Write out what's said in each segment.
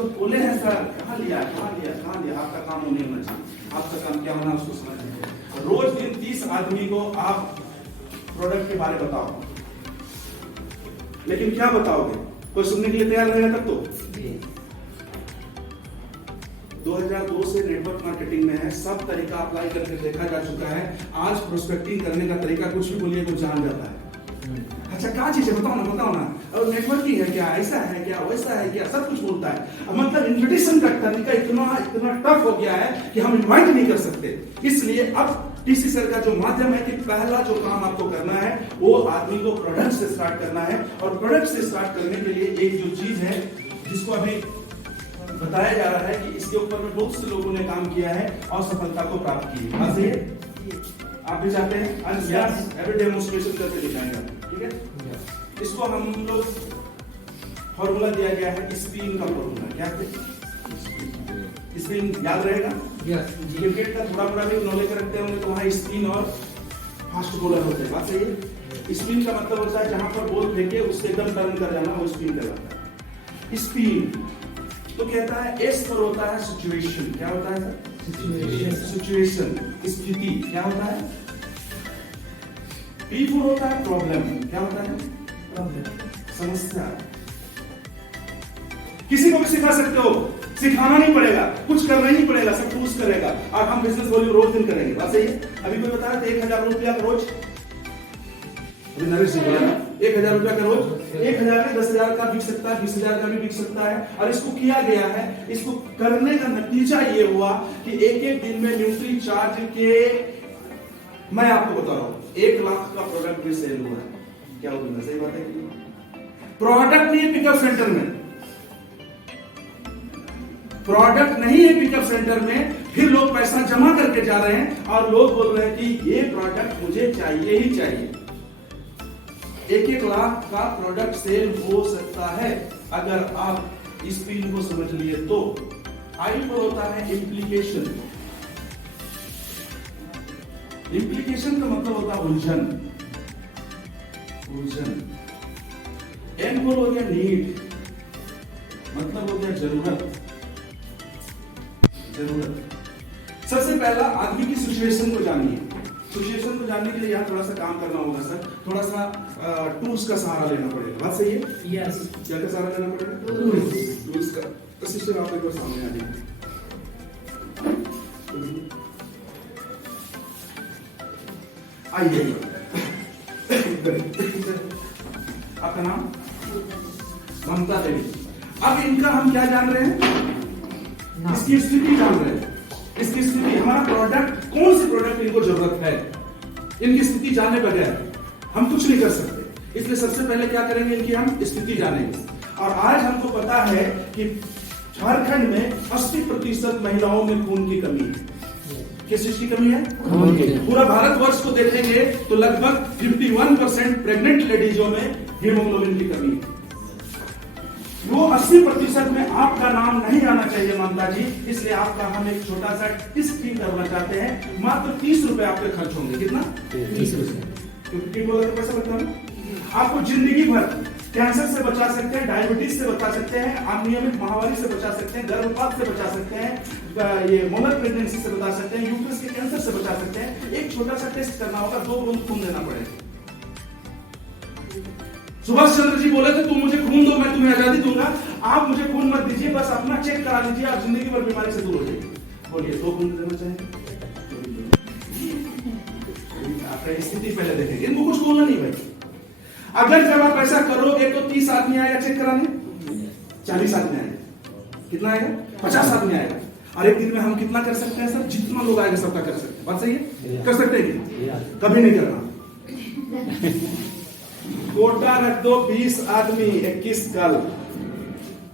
तो बोले हैं सर, कहाँ लिया, आपका काम नहीं होना चाहिए। आपका काम क्या होना उसको समझ। रोज दिन 30 आदमी को आप प्रोडक्ट के बारे बताओ, लेकिन क्या बताओगे? कोई सुनने के लिए तैयार रहेगा तब तो। 2002 से नेटवर्क मार्केटिंग में है, सब तरीका अप्लाई करके देखा जा चुका है। आज प्रोस्पेक्टिंग करने का तरीका कुछ भी बोलिए तो जान जाता है। अच्छा क्या चीज है बताओ ना। और नेटवर्किंग है क्या, ऐसा है क्या, वैसा है क्या, सब कुछ बोलता है। मतलब इन्विटेशन का तरीका इतना टफ हो गया है कि हम इन्वाइट नहीं कर सकते। इसलिए अब टीसी सर का जो माध्यम है कि पहला जो काम आपको करना है वो आदमी को प्रोडक्ट से स्टार्ट करना है। और प्रोडक्ट से स्टार्ट करने के लिए एक जो चीज है जिसको अभी बताया जा रहा है कि इसके ऊपर में बहुत से लोगों ने काम किया है और सफलता को प्राप्त की है। बात सही है? आप भी चाहते हैं? अभी डेमोन्स्ट्रेशन करके दिखाएंगे, ठीक है? इसको हम लोग फॉर्मूला दिया गया है, स्पिन का फॉर्मूला। क्या स्पिन याद रहेगा? क्रिकेट का थोड़ा बड़ा भी नॉलेज रखते होंगे तो वहाँ स्पिन और फास्ट बॉलर होते हैं। बात सही है? स्पिन का मतलब होता है जहां पर बॉल फेंके उससे एकदम टर्न कर जाना, वो स्पिन कहलाता है। स्पिन तो कहता है एस पर होता है सिचुएशन। क्या होता है? सिचुएशन, स्थिति। क्या होता है? पी पर होता है प्रॉब्लम। क्या होता है? प्रॉब्लम, समस्या। किसी को भी सिखा सकते हो, सिखाना नहीं पड़ेगा, कुछ करना ही नहीं पड़ेगा, सब कुछ करेगा। और हम बिजनेस वॉल्यूम रोज दिन करेंगे। बात सही है? अभी कोई बता रहा था 1000 रुपया का रोज, अभी नरेश जी बोला 1000 रुपया का रोज, 1000 में 10,000 का बिक सकता है, 20,000 का भी बिक सकता है। और इसको किया गया है, इसको करने का नतीजा ये हुआ कि एक दिन में न्यूट्री चार्ज के, मैं आपको बता रहा हूं, 1 लाख का प्रोडक्ट भी सेल हुआ है। क्या बोलूंगा, सही बात है? प्रोडक्ट नहीं है पिकअप सेंटर में, प्रोडक्ट नहीं है पिकअप सेंटर में, फिर लोग पैसा जमा करके जा रहे हैं और लोग बोल रहे हैं कि ये प्रोडक्ट मुझे चाहिए ही चाहिए। 1 लाख का प्रोडक्ट सेल हो सकता है अगर आप इस पिन को समझ लिए तो। आई पर होता है इम्प्लीकेशन। इम्प्लीकेशन का मतलब होता है उलझन। एन पर हो गया नीड, मतलब हो गया जरूरत। सबसे पहला आदमी की सिचुएशन को जानिए। सिचुएशन को जानने के लिए यहाँ थोड़ा सा काम करना होगा सर, थोड़ा सा टूल्स का सहारा लेना पड़ेगा। बात सही है? यस। क्या का सहारा लेना पड़ेगा? टूल्स का। तो सिस्टर आप एक बार सामने आ जाइए। आइए। आपका नाम? ममता देवी। अब इनका हम क्या जान रहे हैं? इसकी स्थिति जान रहे हैं। इसकी स्थिति, हमारा प्रोडक्ट, कौन सी प्रोडक्ट इनको जरूरत है, इनकी स्थिति जाने बगैर हम कुछ नहीं कर सकते। इसलिए सबसे पहले क्या करेंगे, इनकी हम स्थिति जानेंगे। और आज हमको पता है कि झारखंड में 80% महिलाओं में खून की कमी है। किस चीज की कमी है? खून की। पूरा भारतवर्ष को देखेंगे तो लगभग 51% प्रेग्नेंट लेडीजों में हीमोग्लोबिन की कमी है। वो 80% में आपका नाम नहीं आना चाहिए ममता जी, इसलिए आपका हम एक छोटा सा टिप्स भी करना चाहते हैं। मात्र 30 रुपए आपके खर्च होंगे। कितना? 30 रुपए। क्योंकि बोला तो पैसा लगता है। आपको जिंदगी भर कैंसर से बचा सकते हैं, डायबिटीज से बचा सकते हैं, अनियमित महामारी से बचा सकते हैं, गर्भपात से बचा सकते हैं, ये मोलर प्रेगनेंसी से बचा सकते हैं, यूट्रस के कैंसर से बचा सकते हैं। एक छोटा सा टेस्ट करना होगा, 2 बूंद खून देना पड़ेगा। सुभाष चंद्र जी बोले थे, तुम मुझे खून दो मैं तुम्हें आजादी दूंगा। आप मुझे खून मत दीजिए, बस अपना चेक करा लीजिए, आप जिंदगी भर बीमारी से दूर हो जाइए। बोलिए 2 खून देना चाहिए? आपका स्थिति पहले देखेंगे, इनको कुछ बोलना नहीं भाई। अगर जब आप ऐसा करोगे तो 30 आदमी आएगा चेक कराने, 40 आदमी आएगा, कितना आएगा? 50 आदमी आएगा। और एक दिन में हम कितना कर सकते हैं सर? जितना लोग आएगा सबका कर सकते हैं। बात सही है? कर सकते हैं? कभी नहीं करना। कोटा रख दो, 20 आदमी 21 कल।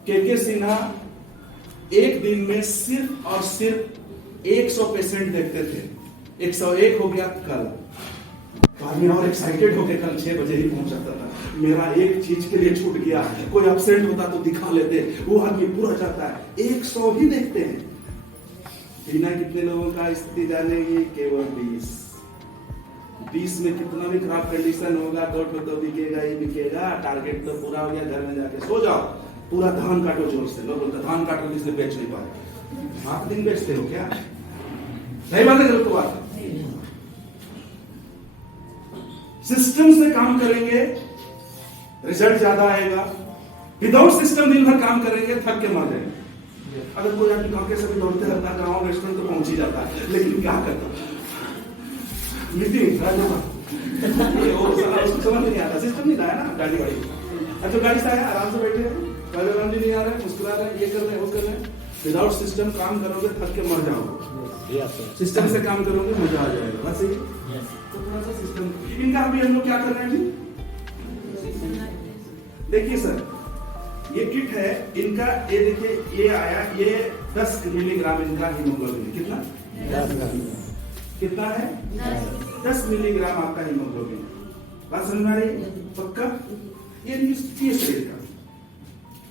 के सिन्हा एक दिन में सिर्फ और सिर्फ 100 पेशेंट देखते थे। 101 हो गया कल। आदमी और एक्साइटेड होकर कल 6 बजे ही पहुंच जाता था। मेरा एक चीज के लिए छूट गया, कोई एब्सेंट होता तो दिखा लेते, वो आदमी पूरा जाता है। 100 ही देखते हैं। बिना कितने लोगों का स्थिति जानेगी? केवल 20 में कितना भी खराब कंडीशन होगा तो बिकेगा ही बिकेगा। टारगेट तो पूरा हो गया, घर में जाके सो जाओ। पूरा धान काटो जोर से। लोग बोलते धान काटो इसलिए बेच नहीं पाए। आप दिन बेचते हो क्या? नहीं बात है गलत बात। सिस्टम से काम करेंगे रिजल्ट ज्यादा आएगा। विदाउट सिस्टम दिन भर काम करेंगे थक के मर जाएंगे। अगर कोई आदमी कांके से भी दौड़ते रहता है गाँव रेस्टोरेंट तो पहुंच ही जाता है, लेकिन क्या करता मीटिंग उसको समझ नहीं आता। सिस्टम नहीं लाया ना गाड़ी वाड़ी। अच्छा गाड़ी से आया आराम से बैठे आराम भी नहीं आ रहा है, मुस्कुरा रहे हैं, ये कर रहे हैं वो कर रहे हैं। विदाउट सिस्टम काम करोगे थक के मर जाओगे। सिस्टम से काम करोगे मजा आ जाएगा। बस यही तो थोड़ा सा सिस्टम। इनका अभी हम लोग क्या कर रहे हैं जी? देखिए सर ये किट है इनका। ये देखिए ये आया, ये 10 मिलीग्राम इनका हीमोग्लोबिन। कितना है? 10 मिलीग्राम आपका हीमोग्लोबिन। बात समझ में आ रही है? पक्का? ये शरीर का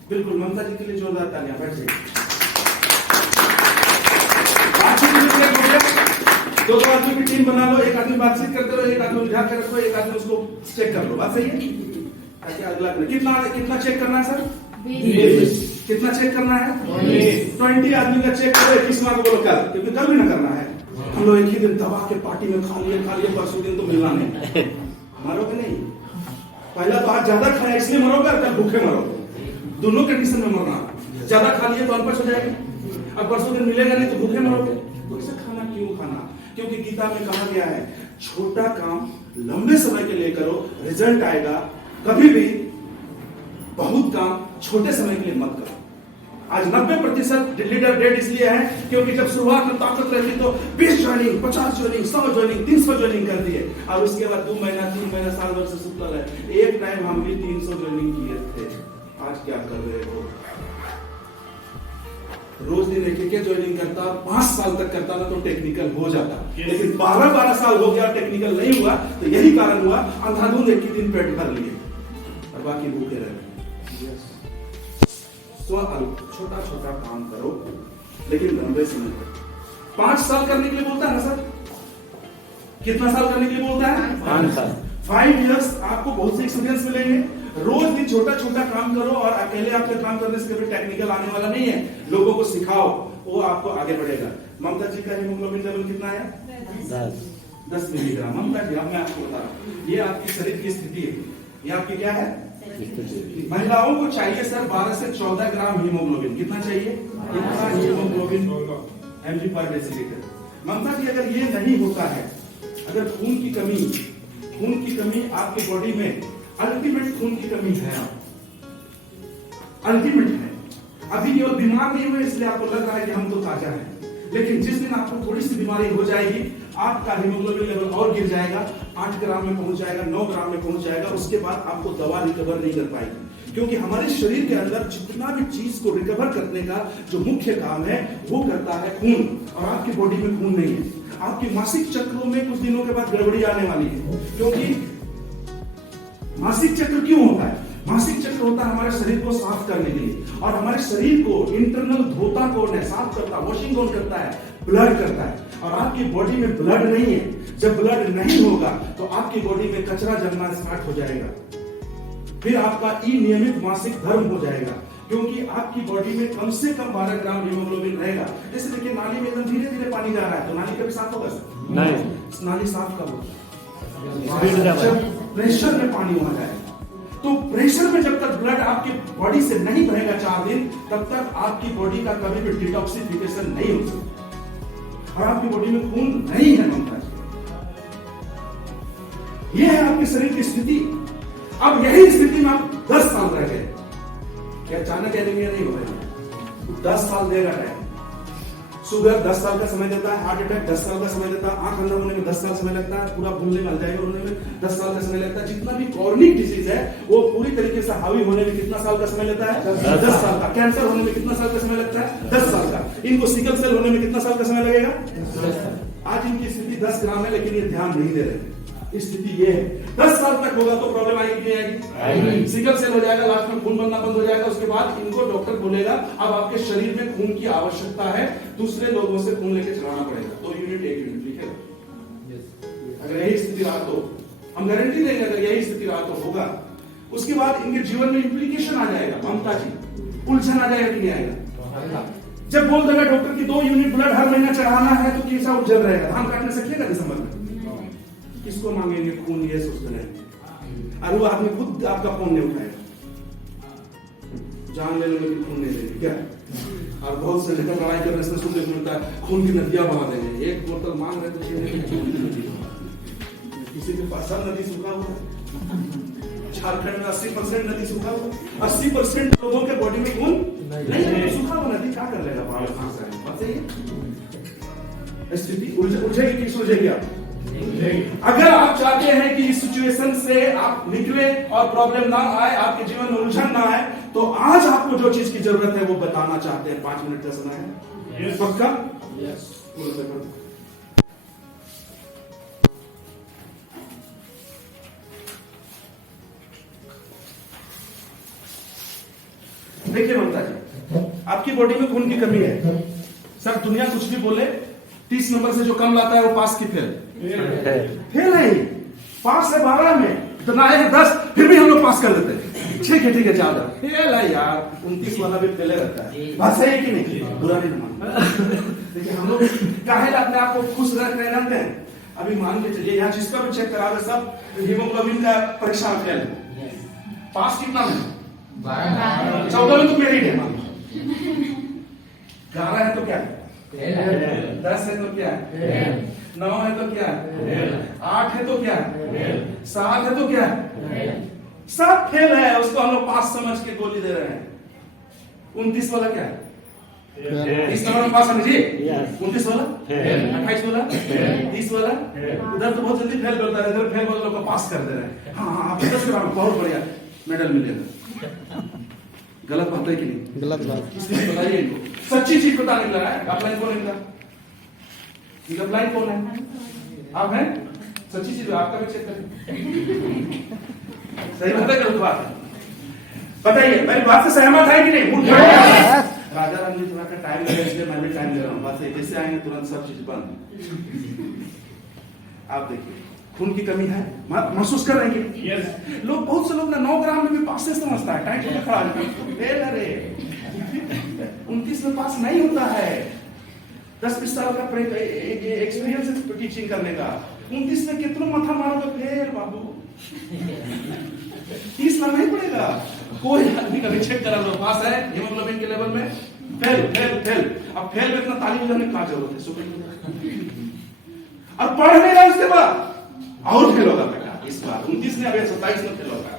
बिल्कुल। ममता जी के लिए जोरदार तालियां। बैठ जाइए। दो आदमी की टीम बना लो, एक आदमी बातचीत करते रहो, एक आदमी उलझा कर रखो, एक आदमी उसको चेक कर लो। बात सही है? अगला कितना चेक करना है सर? 20। कितना चेक करना है? 20 आदमी का चेक करो। 21वां को बोलो कल, क्योंकि कल भी ना करना है। हम लोग एक ही दिन दबा के पार्टी में खा लिए परसों दिन तो मिलना नहीं। मरोगे नहीं। पहला तो आज ज्यादा खाया इसलिए मरोगे, कल भूखे मरोगे। दोनों कंडीशन में मरना। ज्यादा खा लिए तो अनपढ़ हो जाएगा, अब परसों दिन मिलेगा नहीं तो भूखे मरोगे। तो इसे खाना क्यों खाना? क्योंकि गीता में कहा गया है छोटा काम लंबे समय के लिए करो, रिजल्ट आएगा। कभी भी बहुत काम छोटे समय के लिए मत करो। आज 90% लीडर डेड इसलिए है क्योंकि जब शुरुआत में ताकत रहती तो 20 ज्वाइनिंग, 50 ज्वाइनिंग, 100 ज्वाइनिंग, 300 ज्वाइनिंग कर दिए, और उसके बाद 2 महीना, 3 महीना, साल भर से सुतल है। एक टाइम हम भी 300 ज्वाइनिंग किए थे। आज क्या कर रहे हो? रोज दिन एक ज्वाइनिंग करता, 5 साल तक करता ना तो टेक्निकल हो जाता, लेकिन 12 साल हो गया टेक्निकल नहीं हुआ। तो यही कारण हुआ अंधाधुंध एक ही दिन पेट भर लिए और बाकी भूखे रह गए। छोटा छोटा काम करो लेकिन लंबे समय तक। 5 साल करने के लिए बोलता है ना सर? कितना साल करने के लिए बोलता है? 5 साल। 5 years आपको बहुत से एक्सपीरियंस मिलेंगे। रोज भी छोटा छोटा काम करो और अकेले आपके काम करने से कभी टेक्निकल आने वाला नहीं है। लोगों को सिखाओ, वो आपको आगे बढ़ेगा। ममता जी का हीमोग्लोबिन लेवल कितना है? 10 मिलीग्राम। ममता जी अब मैं आपको बता रहा हूँ, ये आपकी शरीर की स्थिति है। ये आपकी क्या है? महिलाओं को चाहिए सर 12 से 14 ग्राम हीमोग्लोबिन। कितना चाहिए? इतना हीमोग्लोबिन mg पर डेसिलीटर। ममता जी अगर ये नहीं होता है, अगर खून की कमी आपकी बॉडी में अल्टीमेट खून की कमी है, अल्टीमेट है। अभी केवल बीमार नहीं हुए इसलिए आपको लग रहा है कि हम तो ताजा हैं, लेकिन जिस दिन आपको थोड़ी सी बीमारी हो जाएगी आपका हीमोग्लोबिन लेवल और गिर जाएगा, 8 ग्राम में पहुंच जाएगा, 9 ग्राम में पहुंच जाएगा। उसके बाद आपको दवा रिकवर नहीं कर पाएगी, क्योंकि हमारे शरीर के अंदर जितना भी चीज को रिकवर करने का जो मुख्य काम है वो करता है खून, और आपकी बॉडी में खून नहीं है। आपके मासिक चक्रों में कुछ दिनों के बाद गड़बड़ी आने वाली है। क्योंकि मासिक चक्र क्यों होता है? मासिक चक्र होता है हमारे शरीर को साफ करने के लिए, और हमारे शरीर को इंटरनल धोता कौन है, साफ करता, वॉशिंग कौन करता है? ब्लड करता है। और आपकी बॉडी में ब्लड नहीं है। जब ब्लड नहीं होगा तो आपकी बॉडी में कचरा जमना स्टार्ट हो जाएगा, फिर आपका अनियमित मासिक धर्म हो जाएगा, क्योंकि आपकी बॉडी में कम से कम 12 ग्राम हीमोग्लोबिन रहेगा। जैसे देखिए नाली में एकदम धीरे धीरे पानी जा रहा है तो नाली कभी साफ होगा? नहीं। नाली साफ कब होगा? प्रेशर में पानी होना है। तो प्रेशर में जब तक ब्लड आपकी बॉडी से नहीं बहेगा 4 दिन, तब तक आपकी बॉडी का कभी भी डिटॉक्सिफिकेशन नहीं हो सकता, और आपकी बॉडी में खून नहीं है। ममता जी, यह है आपके शरीर की स्थिति। अब यही स्थिति में आप 10 साल रह गए, क्या अचानक एनीमिया नहीं हो रहा? 10 साल देगा टाइम। शुगर 10 साल का समय देता है, हार्ट अटैक 10 साल का समय देता है, आंख अंधा होने में 10 साल समय लगता है, पूरा भूलने में अल्जाइमर होने में 10 साल का समय लगता है। जितना भी क्रॉनिक डिजीज है वो पूरी तरीके से हावी होने में कितना साल का समय लेता है? 10 साल का। कैंसर होने में कितना साल का समय लगता है? 10 साल का। इनको सिकल सेल होने में कितना साल का समय लगेगा? आज इनकी स्थिति 10 ग्राम है, लेकिन ये ध्यान नहीं दे रहे। स्थिति ये है 10 साल तक होगा तो प्रॉब्लम आएगी कि नहीं आएगी? सिकल सेल हो जाएगा, लास्ट में खून बनना बंद हो जाएगा। उसके बाद इनको डॉक्टर बोलेगा अब आपके शरीर में खून की आवश्यकता है, दूसरे लोगों से खून लेके चलाना पड़ेगा। 2 यूनिट 1 यूनिट लिखेगा। अगर यही स्थिति रहा तो हम गारंटी देंगे, अगर यही स्थिति रहा तो होगा। उसके बाद इनके जीवन में इंप्लीकेशन आ जाएगा। ममता जी उलझन आ जाएगा कि नहीं आएगा? जब बोल देगा डॉक्टर की 2 यूनिट ब्लड हर महीना चढ़ाना है तो कैसा उलझन रहेगा? धान काटने सकेगा दिसंबर में? किसको मांगेंगे खून, ये सोचते रहेंगे। और वो आदमी खुद आपका फोन नहीं उठाएगा, जान ले लेंगे खून नहीं देंगे क्या? और बहुत से लेकर लड़ाई करने से सुनने को मिलता है खून की नदियां बहा देंगे। एक बोतल मांग रहे तो किसी के पास सब नदी सूखा हुआ है। झारखंड में 80% नदी सूखा हुआ, 80% लोगों के बॉडी में खून नहीं है। सूखा हुआ नदी क्या कर लेगा? बात सही है। स्थिति उलझेगी कि सुलझेगी? आप अगर आप चाहते हैं कि इस सिचुएशन से आप निकले और प्रॉब्लम ना आए, आपके जीवन में उलझन ना आए, तो आज आपको जो चीज की जरूरत है वो बताना चाहते हैं। 5 मिनट का समय है। yes. पक्का? yes. देखिए ममता जी, आपकी बॉडी में खून की कमी है। सर दुनिया कुछ भी बोले, 30 नंबर से जो कम लाता है वो पास की फेल है। पास है 12 में तो ना है 10, फिर भी हम लोग पास कर देते हैं। ठीक है ज्यादा फेल है यार। 29 वाला भी फेल रहता है। बात सही है कि नहीं? बुरा नहीं मानता। देखिए हम लोग काहे अपने आप को खुश रख रहे हैं। अभी मान के चलिए यहाँ जिसका भी चेक करा सब हीमोग्लोबिन का परीक्षा फेल, पास कितना में? 14 में तो मेरी है। मान 11 है तो क्या है? 10 है तो क्या है? 9 है तो क्या है? 8 है तो क्या है? 7 है तो क्या है? 7 फेल है, उसको हम लोग पास समझ के गोली दे रहे हैं। 29 वाला क्या है? 30 नंबर में पास है जी। 29 वाला, 28 वाला, 30 वाला, उधर तो बहुत जल्दी फेल होता है, इधर फेल वाले लोग को पास कर दे रहे हैं। हाँ आप 10 ग्राम बहुत बढ़िया मेडल मिलेगा। गलत बात है कि नहीं? गलत बात। बताइए इनको सच्ची चीज पता निकला है। अपलाइन कौन निकला? अपलाइन कौन है? आप हैं? सच्ची चीज आपका भी चेक करें। सही बात है गलत बात है? बताइए मेरी बात से सहमत है कि नहीं? राजा राम जी थोड़ा सा टाइम लगा इसलिए मैं भी टाइम ले रहा हूँ। बात सही, जैसे आएंगे तुरंत सब चीज बंद। आप देखिए खून की कमी है, महसूस कर रहे हैं कि yes. लोग बहुत से लोग ना 9 ग्राम में भी पास से समझता है। टाइट होकर खड़ा है 29 में पास नहीं होता है। 10-20 साल का एक्सपीरियंस है टीचिंग करने का। 29 में कितना माथा मारोगे फिर बाबू? 30 साल नहीं पड़ेगा। कोई आदमी कभी चेक करा लो पास है हीमोग्लोबिन के लेवल में, फेल। अब फेल में इतना ताली बजाने की क्या जरूरत है? और पढ़ नहीं रहा उसके बाद और फेल होगा बेटा। इस बार 29 में, अब 27 में फेल होगा,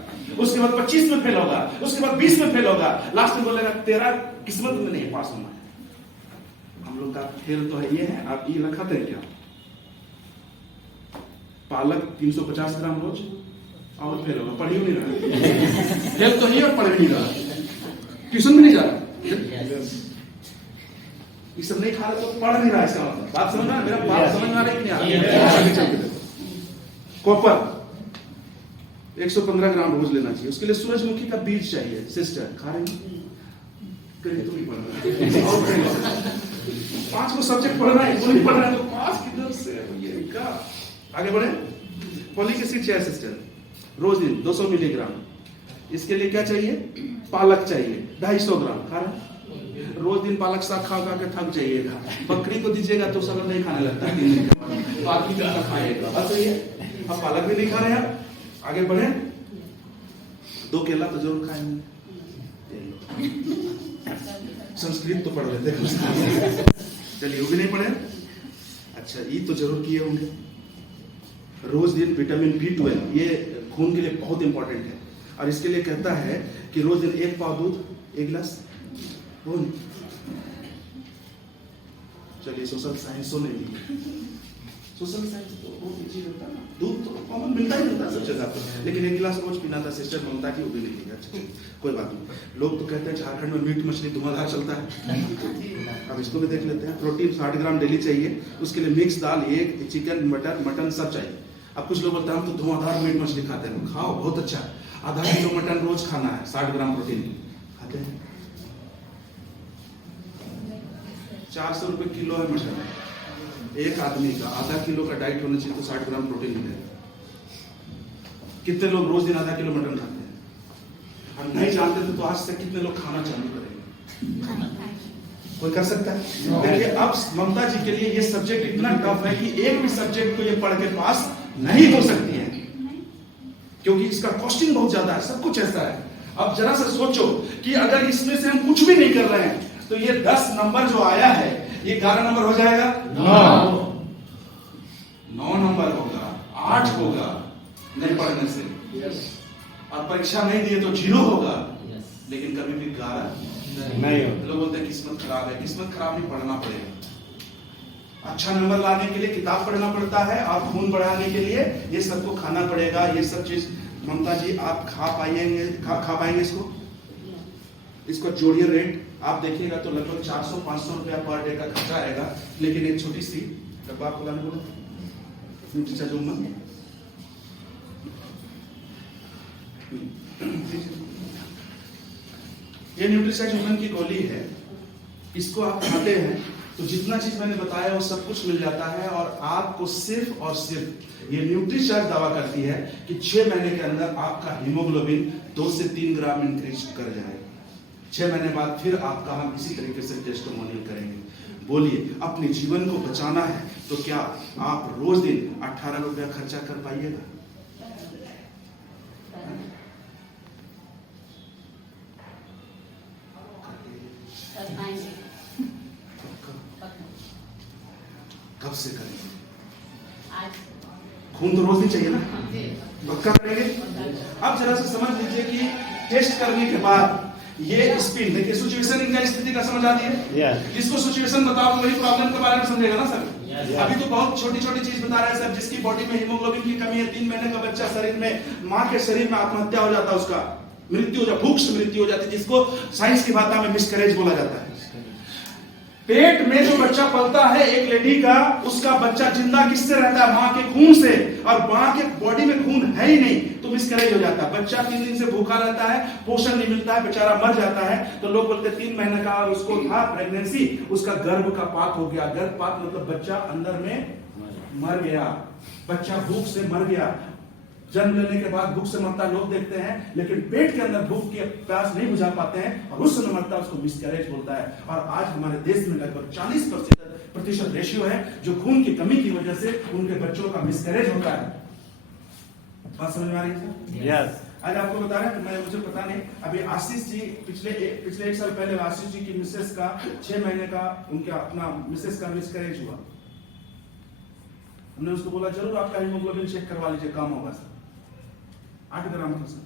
उसके बाद 25 में फेल होगा, उसके बाद 20 में फेल होगा, लास्ट में बोलेगा तेरा किस्मत में नहीं पास होना है। हम लोग का फेल तो है ये है। आप ये रखा थे क्या? पालक 350 ग्राम रोज और फेल होगा। पढ़ ही नहीं रहा, फेल तो नहीं और पढ़ नहीं रहा, ट्यूशन में नहीं जा रहा, ये सब नहीं खा रहा तो पढ़ नहीं रहा। इसका मतलब बात समझना, मेरा बात समझ में आ रहा है कि नहीं? कॉपर 115 ग्राम रोज लेना चाहिए। उसके लिए सूरजमुखी का बीज चाहिए। सिस्टर खा रहे हैं? तुम ही पढ़ रहे हो। 5 को सब्जेक्ट पढ़ना है, तो नहीं पढ़ रहा है तो पास किधर से? ये क्या? आगे बढ़े। फॉलिक एसिड चाहिए सिस्टर रोज दिन 200 मिलीग्राम। इसके लिए क्या चाहिए? पालक चाहिए 250 ग्राम। खा रहे? रोज दिन पालक साग खा के थक जाइएगा। बकरी को दीजिएगा तो सब नहीं खाने लगता है, तो आदमी क्या खाएगा? बात सही है। अब पालक भी नहीं खा रहे हैं। आगे बढ़े। 2 केला तो जरूर खाएंगे। संस्कृत तो पढ़ लेते हैं। चलिए वो भी नहीं पढ़े। अच्छा ये तो जरूर किए होंगे। रोज दिन विटामिन B12 ये खून के लिए बहुत इंपॉर्टेंट है, और इसके लिए कहता है कि रोज दिन 1 पाव दूध 1 गिलास। चलिए सोशल साइंस तो नहीं, सोशल साइंस तो बहुत इजी होता है ना। दूध तो कॉमन मिलता ही मिलता है सब जगह पर, लेकिन 1 गिलास रोज पीना था सिस्टर ममता जी, वो भी नहीं किया। कोई बात नहीं। लोग तो कहते हैं झारखंड में मीट मछली धुआंधार चलता है। अब इसको भी देख लेते हैं। प्रोटीन 60 ग्राम डेली चाहिए। उसके लिए मिक्स दाल, एग, चिकन, मटन सब चाहिए। अब कुछ लोग बोलते हैं हम तो धुआंधार मीट मछली खाते हैं। खाओ, बहुत अच्छा। आधा किलो मटन रोज खाना है, 60 ग्राम प्रोटीन खाते हैं। 400 रुपए किलो है मटन। एक आदमी का आधा किलो का डाइट होना चाहिए तो 60 ग्राम प्रोटीन मिलेगा। कितने लोग रोज दिन आधा किलो मटन खाते हैं? हम नहीं जानते थे तो आज से कितने लोग खाना चालू करेंगे? कोई कर सकता है? देखिए अब ममता जी के लिए ये सब्जेक्ट इतना टफ है कि एक भी सब्जेक्ट को ये पढ़ के पास नहीं हो सकती है, क्योंकि इसका कॉस्टिंग बहुत ज्यादा है, सब कुछ ऐसा है। अब जरा से सोचो कि अगर इसमें से हम कुछ भी नहीं कर रहे हैं तो ये 10 नंबर जो आया है ये 11 नंबर हो जाएगा, 9 नंबर होगा, 8 होगा नहीं पढ़ने से, और परीक्षा नहीं दिए तो 0 होगा, लेकिन कभी भी 11 नहीं होगा। लोग बोलते हैं किस्मत खराब है, किस्मत खराब नहीं, पढ़ना पड़ेगा। अच्छा नंबर लाने के लिए किताब पढ़ना पड़ता है, और खून बढ़ाने के लिए ये सबको खाना पड़ेगा। ये सब चीज ममता जी आप खा पाएंगे इसको जोड़िए रेट आप देखिएगा तो लगभग 400-500 रुपया पर डे का खर्चा आएगा। लेकिन एक छोटी सी डब्बा आपको लाने बोला ये न्यूट्रीचार्ज वुमन की गोली है, इसको आप खाते हैं तो जितना चीज मैंने बताया वो सब कुछ मिल जाता है, और आपको सिर्फ और सिर्फ ये न्यूट्रीचार्ज दावा करती है कि 6 महीने के अंदर आपका हीमोग्लोबिन 2 से 3 ग्राम इंक्रीज कर जाएगा। 6 महीने बाद फिर आपका हम इसी तरीके से टेस्टिमोनियल करेंगे। बोलिए अपने जीवन को बचाना है तो क्या आप रोज दिन 18 रुपया खर्चा कर पाइएगा? कब से करेंगे? खून तो रोज नहीं चाहिए ना, पक्का करेंगे। अब जरा से समझ लीजिए कि टेस्ट करने के बाद ये स्पिन देखिए, सिचुएशन इनका स्थिति का समझ आती है। जिसको सिचुएशन बताओ वही प्रॉब्लम के बारे में समझेगा ना सर। अभी तो बहुत छोटी छोटी चीज बता रहे हैं सर, जिसकी बॉडी में हीमोग्लोबिन की कमी है, 3 महीने का बच्चा शरीर में, माँ के शरीर में आत्महत्या हो जाता है, उसका मृत्यु हो जाती, भूख से मृत्यु हो जाती है, जिसको साइंस की भाषा में मिसकैरेज बोला जाता है। पेट में जो बच्चा पलता है एक लेडी का, उसका बच्चा जिंदा किससे रहता है? माँ के खून से, और माँ के बॉडी में खून है ही नहीं तो मिसकैरेज हो जाता है। बच्चा 3 दिन से भूखा रहता है, पोषण नहीं मिलता है, बेचारा मर जाता है। तो लोग बोलते हैं 3 महीने का उसको था प्रेगनेंसी, उसका गर्भपात हो गया। गर्भपात मतलब बच्चा अंदर में मर गया, बच्चा भूख से मर गया। जन्म लेने के बाद भूख से मरता लोग देखते हैं, लेकिन पेट के अंदर भूख की प्यास नहीं बुझा पाते हैं और उस समय मरता, उसको मिसकैरेज बोलता है। और आज हमारे देश में लगभग 40% रेशियो है जो खून की कमी की वजह से उनके बच्चों का मिसकैरेज होता है। बात समझ में आ रही है? यस। आज आपको बता रहे हैं, मुझे पता नहीं, अभी आशीष जी पिछले 1 साल पहले आशीष जी की मिसेस का 6 महीने का उनका अपना मिसेस का मिसकैरेज हुआ। हमने उसको बोला जरूर आपका हीमोग्लोबिन चेक करवा लीजिए, काम होगा सर। 8 ग्राम था सर,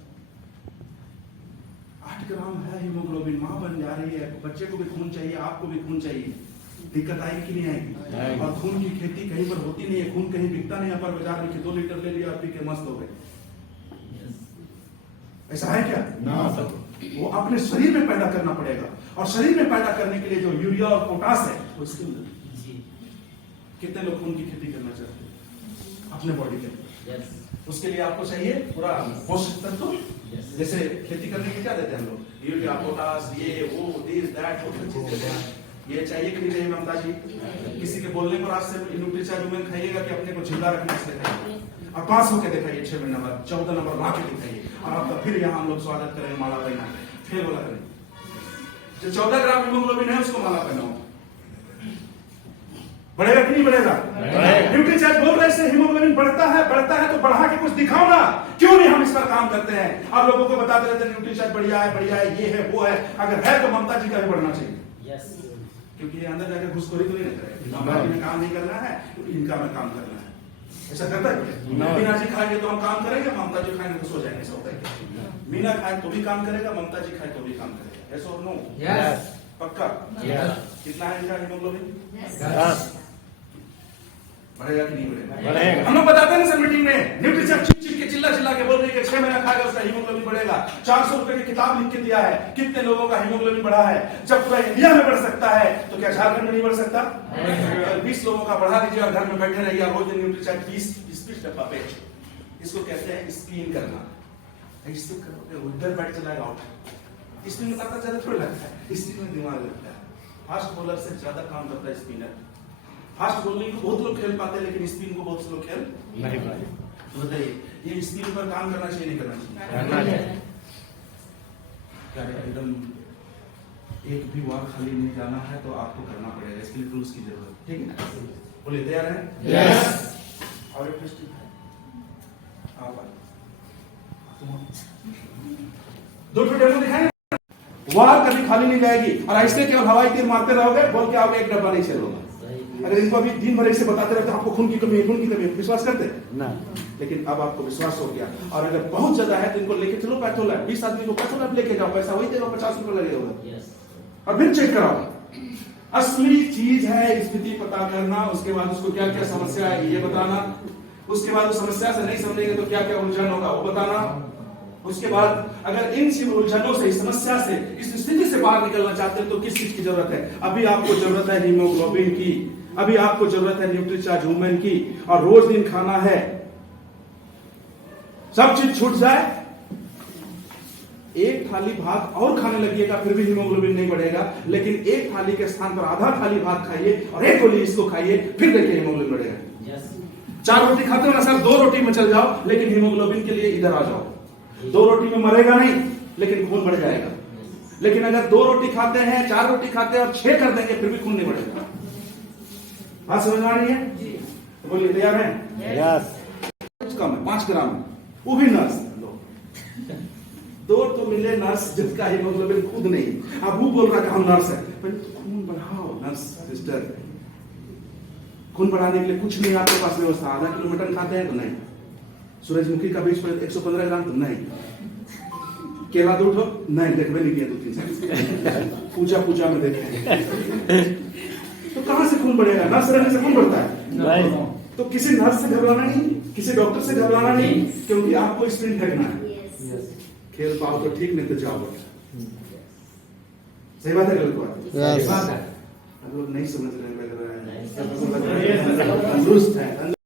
8 ग्राम है हीमोग्लोबिन। मां बन जा रही है, बच्चे को भी खून चाहिए, आपको भी खून चाहिए, दिक्कत आएगी कि नहीं आएगी? और खून की खेती कहीं पर होती नहीं है, खून कहीं बिकता नहीं है, पर बाजार में 2 लीटर ले लिया, पी के मस्त हो गए। ऐसा है क्या? ना सर, वो अपने शरीर में पैदा करना पड़ेगा, और शरीर में पैदा करने के लिए जो यूरिया और पोटास है उसके अंदर कितने लोग खून की खेती करना चाहते हैं अपने बॉडी के अंदर? उसके लिए आपको चाहिए पूरा पोषक तत्व। जैसे खेती करने के क्या देते हैं हम लोग? यूरिया, पोटास, ये वो दिस दैट बहुत चीज देते हैं। ये चाहिए कि नहीं चाहिए ममता जी? किसी के बोलने पर आज से न्यूट्रीचार्ज वुमन खाइएगा कि अपने को जिंदा रखने से खाइए, और पास होकर दिखाइए 6 महीने बाद 14 नंबर ला के दिखाइए, और आपका फिर यहाँ हम लोग स्वागत करें, माला पहना फिर बोला करें। जो 14 ग्राम हीमोग्लोबिन है उसको माला पहनाओ, बढ़ेगा कि नहीं बढ़ेगा? न्यूट्रीचार्ज बोल रहे हैं हीमोग्लोबिन बढ़ता है तो बढ़ा के कुछ दिखाओ ना। क्यों नहीं हम इस पर काम करते हैं? आप लोगों को बताते रहते हैं न्यूट्रीचार्ज बढ़िया है, ये है वो है। अगर है तो ममता जी का भी बढ़ना चाहिए, क्योंकि ये अंदर जाकर घुसखोरी तो नहीं करेगा। ममता जी में काम नहीं करना है, इनका में काम करना है। ऐसा करता है? मीना जी खाएंगे तो हम काम करेंगे, ममता जी खाएंगे तो सो जाएंगे। ऐसा होता है? मीना खाए तो भी काम करेगा, ममता जी खाए तो भी काम करेगा। ऐसा और नो? पक्का? कितना है इनका हीमोग्लोबिन? बढ़ेगा कि नहीं बढ़ेगा? हम लोग बताते हैं सर मीटिंग में, न्यूट्रीचार्ज चिल्ला के बोल रही है 6 महीना खाएगा उसका हीमोग्लोबिन बढ़ेगा। 400 रुपए की किताब लिख के दिया है, कितने लोगों का हीमोग्लोबिन बढ़ा है? जब पूरा इंडिया में बढ़ सकता है तो क्या झारखंड में नहीं बढ़ सकता? 20 लोगों का बढ़ा दीजिए और घर में बैठे रहिए, रोज न्यूट्रीचार्ज 20 डब्बा बेच। इसको कहते हैं स्पिन करना। इससे करोगे उधर बैठ चलाएगा, स्पिन में पता ज्यादा थोड़ा लगता है, स्पिन में दिमाग लगता है। फास्ट बॉलर से ज्यादा काम करता है स्पिनर। फास्ट बॉलिंग को बहुत लोग खेल पाते हैं, लेकिन स्पिन को बहुत से लोग खेल नहीं पाते। तो बताइए ये स्पिन पर काम करना चाहिए नहीं करना चाहिए? क्या एकदम एक भी वार खाली नहीं जाना है तो आपको करना पड़ेगा, इसके लिए टूल्स की जरूरत है, ठीक है? बोलिए तैयार है? यस। और एक टेस्ट है आप दो डेमो दिखाएं। वार कभी खाली नहीं जाएगी और ऐसे केवल हवाई तीर मारते रहोगे, बोल के आओगे एक डब्बा नहीं चलेगा। अगर इनको अभी दिन भर ऐसे बताते रहते आपको खून की कमी है, खून की कमी है, विश्वास करते ना, लेकिन अब आपको विश्वास हो गया। और अगर बहुत ज्यादा है तो इनको लेके चलो पैथोलैब, 20 आदमी को पैथोलैब लेके जाओ, पैसा वही देगा, 50 रुपए लगेगा, और फिर चेक कराओ। असली चीज है स्थिति पता करना, उसके बाद उसको क्या क्या समस्या है ये बताना, उसके बाद उस समस्या से नहीं समझेंगे तो क्या क्या उलझन होगा वो बताना, उसके बाद अगर इन उलझनों से, इस समस्या से, इस स्थिति से बाहर निकलना चाहते हैं तो किस चीज की जरूरत है? अभी आपको जरूरत है हीमोग्लोबिन की, अभी आपको जरूरत है न्यूट्रीचार्ज वुमेन की, और रोज दिन खाना है। सब चीज छूट जाए, एक थाली भात और खाने लगिएगा फिर भी हीमोग्लोबिन नहीं बढ़ेगा, लेकिन एक थाली के स्थान पर आधा थाली भात खाइए और एक गोली इसको खाइए, फिर देखिए हीमोग्लोबिन बढ़ेगा। 4 रोटी खाते हो ना सर, 2 रोटी में चल जाओ, लेकिन हीमोग्लोबिन के लिए इधर आ जाओ। 2 रोटी में मरेगा नहीं, लेकिन खून बढ़ जाएगा। लेकिन अगर 2 रोटी खाते हैं, 4 रोटी खाते हैं और 6 कर देंगे, फिर भी खून नहीं बढ़ेगा। बात समझ आ रही है? तो बोलिए तैयार है? यस। कुछ कम है, 5 ग्राम, वो भी नर्स लो। 2 तो मिले नर्स जिसका हीमोग्लोबिन खुद नहीं। अब वो बोल रहा है कि हम नर्स है, पहले तो खून बढ़ाओ नर्स सिस्टर। खून बढ़ाने के लिए कुछ नहीं आपके पास व्यवस्था। आधा किलो मटन खाते हैं तो नहीं, सूरजमुखी का बीज पर 115 ग्राम तो नहीं, केला 2 ठो नहीं, देखबे नहीं किया 2-3 साल, पूजा में देखे। तो कहां से खून बढ़ेगा? नर्स रहने से खून बढ़ता है? तो किसी नर्स से घबराना नहीं, किसी डॉक्टर से घबराना नहीं, क्योंकि आपको स्प्रिंट करना है। खेल पाओ तो ठीक, नहीं तो जाओ। सही बात है गलत बात? हम लोग नहीं समझ रहे हैं, लग रहा है तंदुरुस्त है।